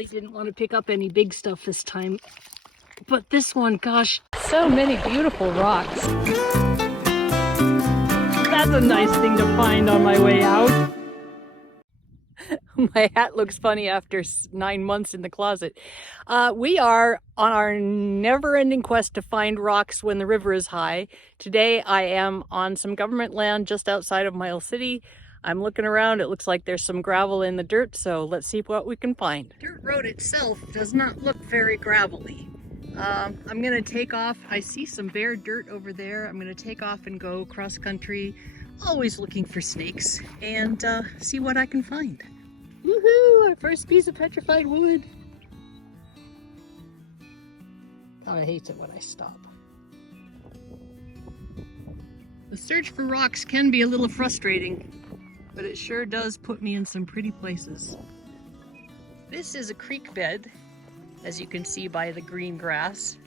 really didn't want to pick up any big stuff this time. But this one, gosh, so many beautiful rocks. That's a nice thing to find on my way out. My hat looks funny after 9 months in the closet. We are on our never-ending quest to find rocks when the river is high. Today I am on some government land just outside of Miles City. I'm looking around. It looks like there's some gravel in the dirt, so let's see what we can find. The dirt road itself does not look very gravelly. I'm gonna take off. I see some bare dirt over there. I'm gonna take off and go cross country, always looking for snakes, and see what I can find. Woohoo! Our first piece of petrified wood. God, I hate it when I stop. The search for rocks can be a little frustrating, but it sure does put me in some pretty places. This is a creek bed, as you can see by the green grass.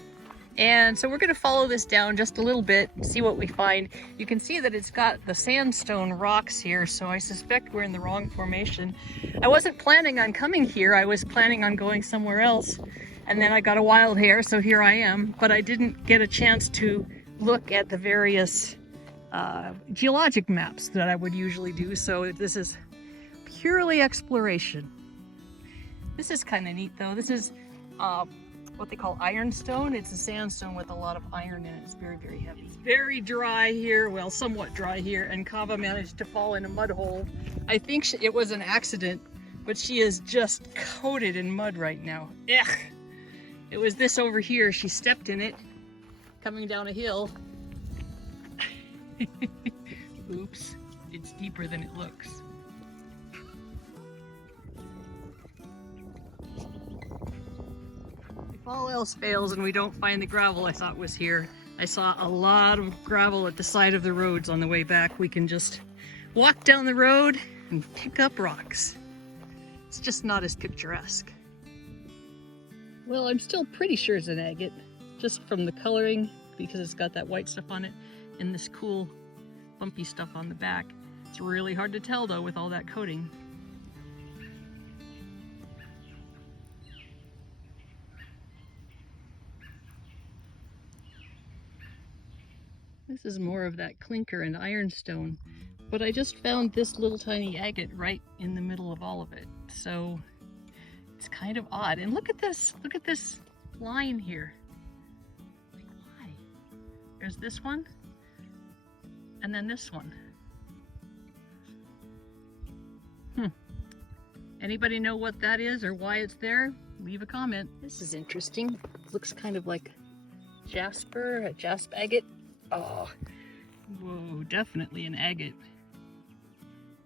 And so we're going to follow this down just a little bit and see what we find. You can see that it's got the sandstone rocks here, so I suspect we're in the wrong formation. I wasn't planning on coming here. I was planning on going somewhere else. And then I got a wild hair, so here I am. But I didn't get a chance to look at the various geologic maps that I would usually do. So this is purely exploration. This is kind of neat though. This is what they call ironstone. It's a sandstone with a lot of iron in it. It's very, very heavy. It's very dry here, well, somewhat dry here, and Kava managed to fall in a mud hole. I think it was an accident, but she is just coated in mud right now. Ugh. It was this over here. She stepped in it, coming down a hill. Oops, it's deeper than it looks. If all else fails and we don't find the gravel I thought was here, I saw a lot of gravel at the side of the roads on the way back. We can just walk down the road and pick up rocks. It's just not as picturesque. Well, I'm still pretty sure it's an agate, just from the coloring, because it's got that white stuff on it and this cool bumpy stuff on the back. It's really hard to tell though with all that coating. This is more of that clinker and ironstone, but I just found this little tiny agate right in the middle of all of it. So it's kind of odd. And look at this line here. Like, why? There's this one, and then this one. Anybody know what that is or why it's there? Leave a comment. This is interesting. It looks kind of like jasper, a jasp agate. Oh, whoa, definitely an agate.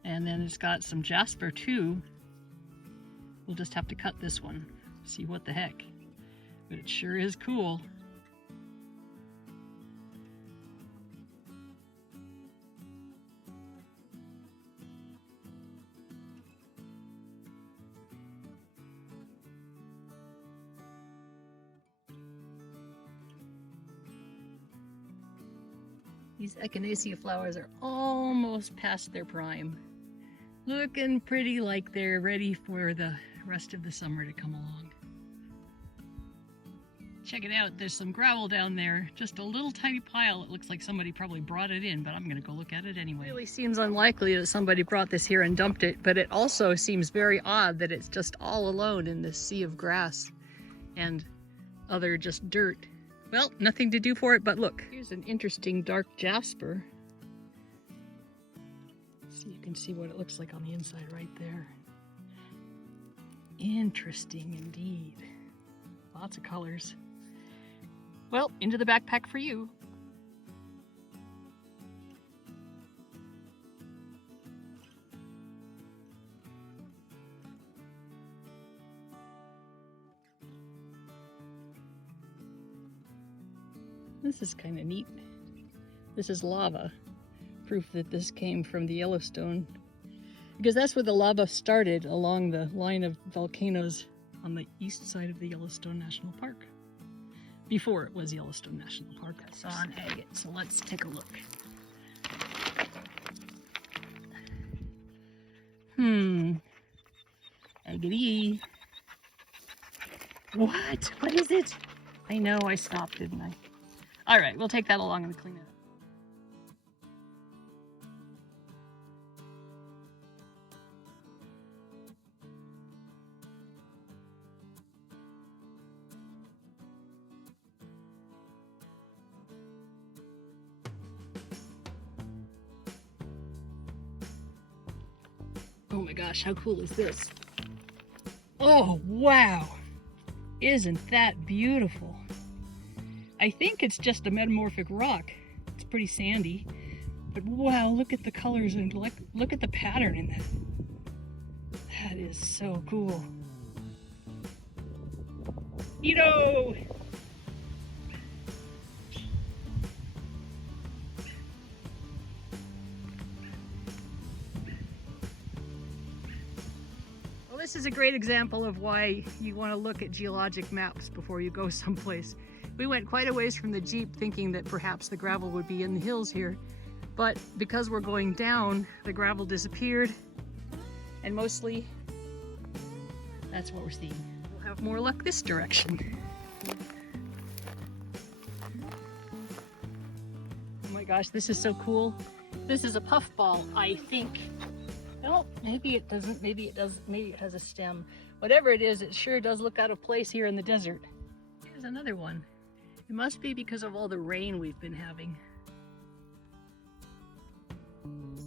And then it's got some jasper too. We'll just have to cut this one, see what the heck. But it sure is cool. These echinacea flowers are almost past their prime. Looking pretty like they're ready for the rest of the summer to come along. Check it out, there's some gravel down there. Just a little tiny pile. It looks like somebody probably brought it in, but I'm gonna go look at it anyway. It really seems unlikely that somebody brought this here and dumped it, but it also seems very odd that it's just all alone in this sea of grass and other just dirt. Well, nothing to do for it, but look. Here's an interesting dark jasper. So you can see what it looks like on the inside right there. Interesting indeed. Lots of colors. Well, into the backpack for you. This is kind of neat. This is lava, proof that this came from the Yellowstone, because that's where the lava started, along the line of volcanoes on the east side of the Yellowstone National Park, before it was Yellowstone National Park. I saw an agate, so let's take a look. Agate. What? What is it? I know I stopped, didn't I? All right, we'll take that along and clean it up. Oh my gosh, how cool is this? Oh, wow. Isn't that beautiful? I think it's just a metamorphic rock. It's pretty sandy. But wow, look at the colors and look at the pattern in that. That is so cool. Ito! Well, this is a great example of why you want to look at geologic maps before you go someplace. We went quite a ways from the Jeep thinking that perhaps the gravel would be in the hills here, but because we're going down, the gravel disappeared, and mostly that's what we're seeing. We'll have more luck this direction. Oh my gosh, this is so cool. This is a puffball, I think. Well, maybe it doesn't, maybe it does, maybe it has a stem. Whatever it is, it sure does look out of place here in the desert. Here's another one. It must be because of all the rain we've been having.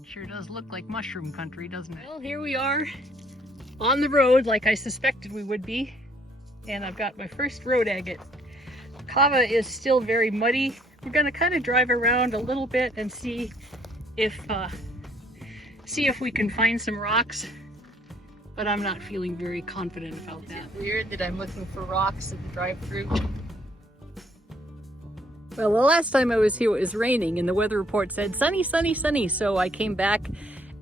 Sure does look like mushroom country, doesn't it? Well, here we are on the road like I suspected we would be. And I've got my first road agate. Kava is still very muddy. We're gonna kind of drive around a little bit and see if we can find some rocks. But I'm not feeling very confident about that. Is it weird that I'm looking for rocks at the drive-thru? Well, the last time I was here it was raining and the weather report said sunny, sunny, sunny. So I came back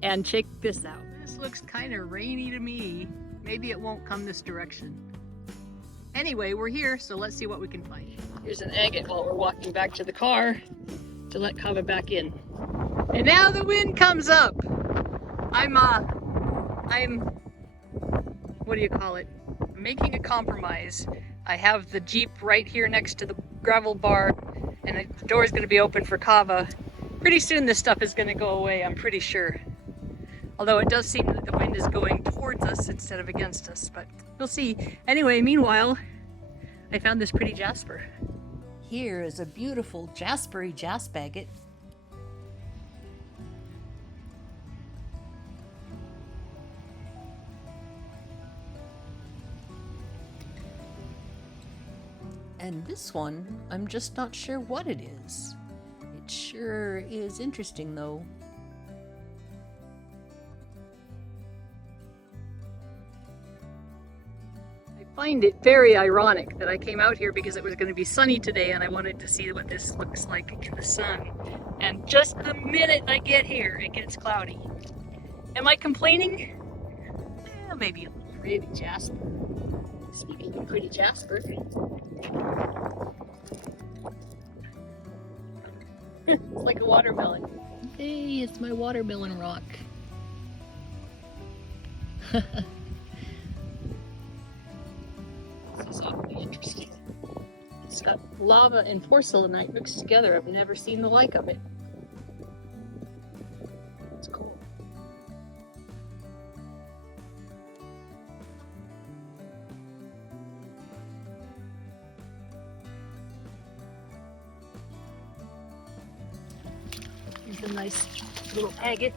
and checked this out. This looks kind of rainy to me. Maybe it won't come this direction. Anyway, we're here, so let's see what we can find. Here's an agate while we're walking back to the car to let Kava back in. And now the wind comes up. I'm what do you call it? I'm making a compromise. I have the Jeep right here next to the gravel bar, and the door is going to be open for Kava. Pretty soon this stuff is going to go away, I'm pretty sure. Although it does seem that the wind is going towards us instead of against us, but we'll see. Anyway, meanwhile, I found this pretty jasper. Here is a beautiful jaspery jasp agate. And this one, I'm just not sure what it is. It sure is interesting though. I find it very ironic that I came out here because it was going to be sunny today and I wanted to see what this looks like in the sun. And just the minute I get here, it gets cloudy. Am I complaining? Well, maybe a little pretty jasper. Speaking of pretty jasper. It's like a watermelon. Hey, it's my watermelon rock. This is awfully interesting. It's got lava and porcelainite mixed together. I've never seen the like of it. It's cool. Here's a nice little agate.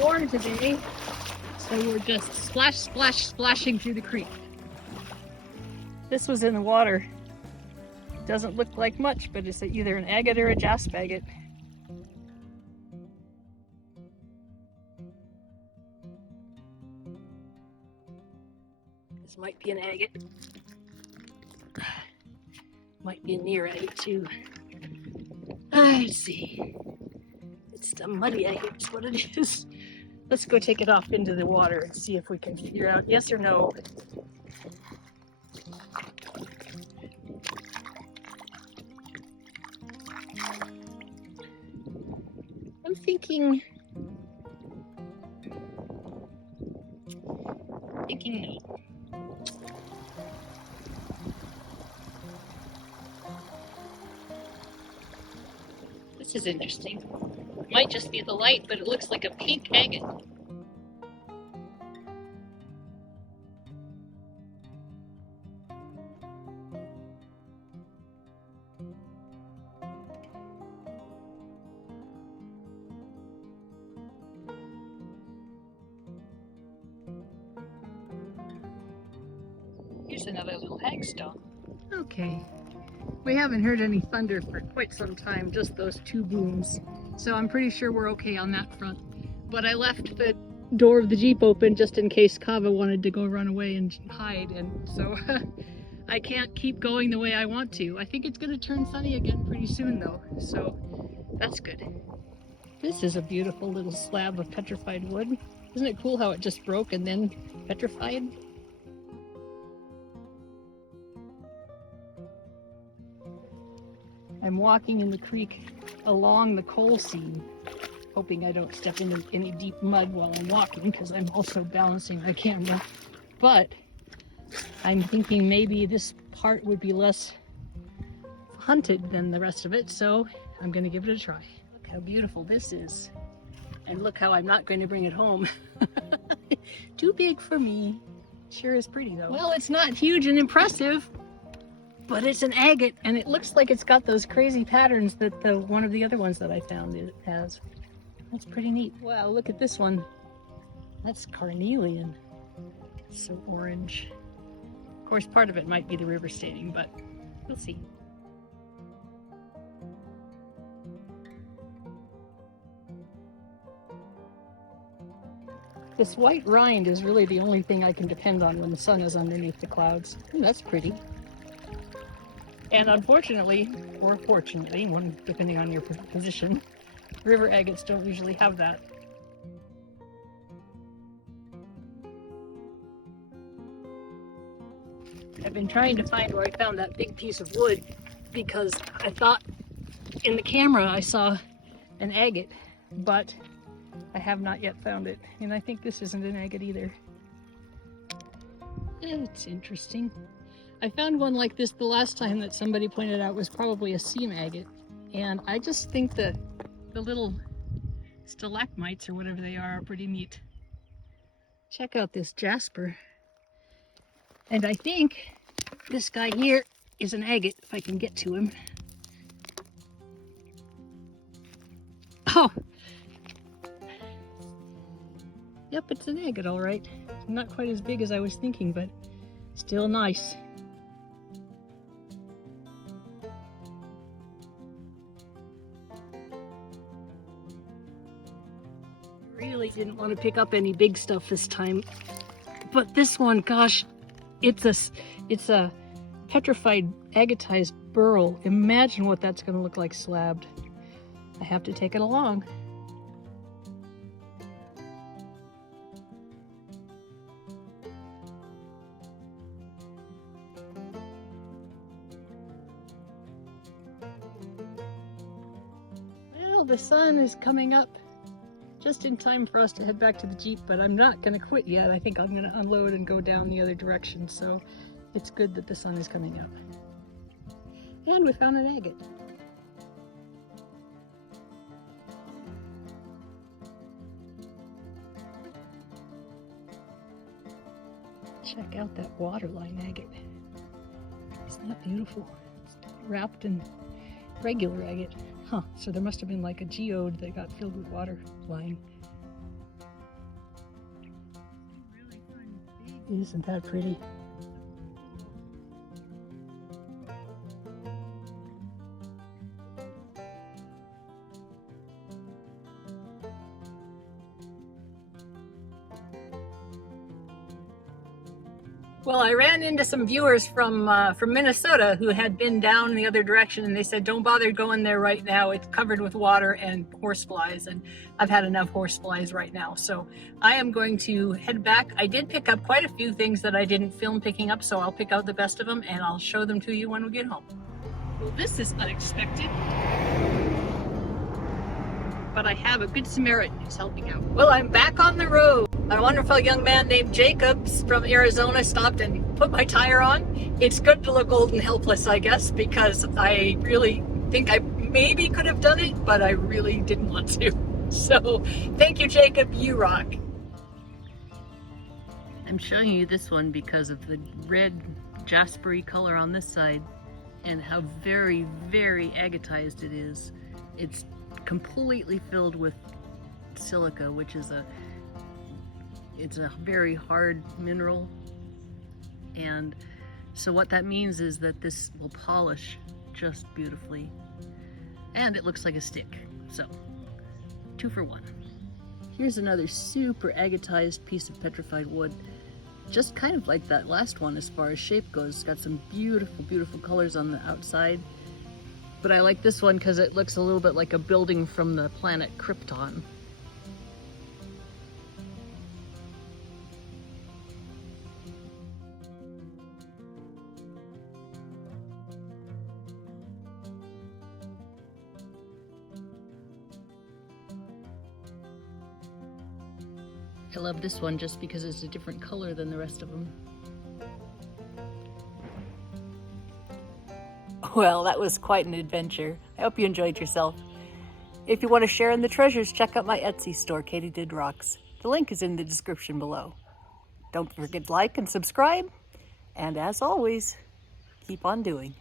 Warm today, so we're just splashing through the creek. This was in the water. It doesn't look like much, but it's either an agate or a jasp agate. This might be an agate. Might be a near agate too. I see. It's the muddy agate, is what it is. Let's go take it off into the water and see if we can figure out yes or no. I'm thinking no. This is interesting. It might just be the light, but it looks like a pink agate. Here's another little hagstone. Okay. We haven't heard any thunder for quite some time, just those two booms. So I'm pretty sure we're okay on that front. But I left the door of the Jeep open just in case Kava wanted to go run away and hide, and so I can't keep going the way I want to. I think it's going to turn sunny again pretty soon though, so that's good. This is a beautiful little slab of petrified wood. Isn't it cool how it just broke and then petrified? I'm walking in the creek along the coal seam, hoping I don't step into any deep mud while I'm walking because I'm also balancing my camera. But I'm thinking maybe this part would be less hunted than the rest of it, so I'm going to give it a try. Look how beautiful this is. And look how I'm not going to bring it home. Too big for me. Sure is pretty though. Well, it's not huge and impressive, but it's an agate, and it looks like it's got those crazy patterns that one of the other ones that I found it has. That's pretty neat. Wow, look at this one. That's carnelian. It's so orange. Of course, part of it might be the river staining, but we'll see. This white rind is really the only thing I can depend on when the sun is underneath the clouds. Ooh, that's pretty. And unfortunately, or fortunately, one depending on your position, river agates don't usually have that. I've been trying to find where I found that big piece of wood because I thought in the camera I saw an agate, but I have not yet found it. And I think this isn't an agate either. It's interesting. I found one like this the last time that somebody pointed out was probably a seam agate, and I just think that the little stalagmites or whatever they are pretty neat. Check out this jasper. And I think this guy here is an agate, if I can get to him. Oh! Yep, it's an agate all right. Not quite as big as I was thinking, but still nice. Really didn't want to pick up any big stuff this time, but this one, gosh, it's a petrified agatized burl. Imagine what that's going to look like slabbed. I have to take it along. Well, the sun is coming up just in time for us to head back to the Jeep, but I'm not going to quit yet. I think I'm going to unload and go down the other direction, so it's good that the sun is coming up. And we found an agate. Check out that waterline agate. Isn't that beautiful? It's wrapped in regular agate. Huh, so there must have been like a geode that got filled with water line. Isn't that pretty? Well, I ran into some viewers from Minnesota who had been down the other direction, and they said, don't bother going there right now. It's covered with water and horseflies, and I've had enough horseflies right now. So I am going to head back. I did pick up quite a few things that I didn't film picking up, so I'll pick out the best of them and I'll show them to you when we get home. Well, this is unexpected. but I have a good Samaritan who's helping out. Well, I'm back on the road. A wonderful young man named Jacobs from Arizona stopped and put my tire on. It's good to look old and helpless, I guess, because I really think I maybe could have done it, but I really didn't want to. So, thank you, Jacob. You rock. I'm showing you this one because of the red jaspery color on this side and how very, very agatized it is. It's completely filled with silica, which is it's a very hard mineral. And so what that means is that this will polish just beautifully. And it looks like a stick. So, 2 for 1. Here's another super agatized piece of petrified wood. Just kind of like that last one as far as shape goes. It's got some beautiful, beautiful colors on the outside. But I like this one because it looks a little bit like a building from the planet Krypton. I love this one just because it's a different color than the rest of them. Well, that was quite an adventure. I hope you enjoyed yourself. If you want to share in the treasures, check out my Etsy store, Katydid Rocks. The link is in the description below. Don't forget to like and subscribe. And as always, keep on doing.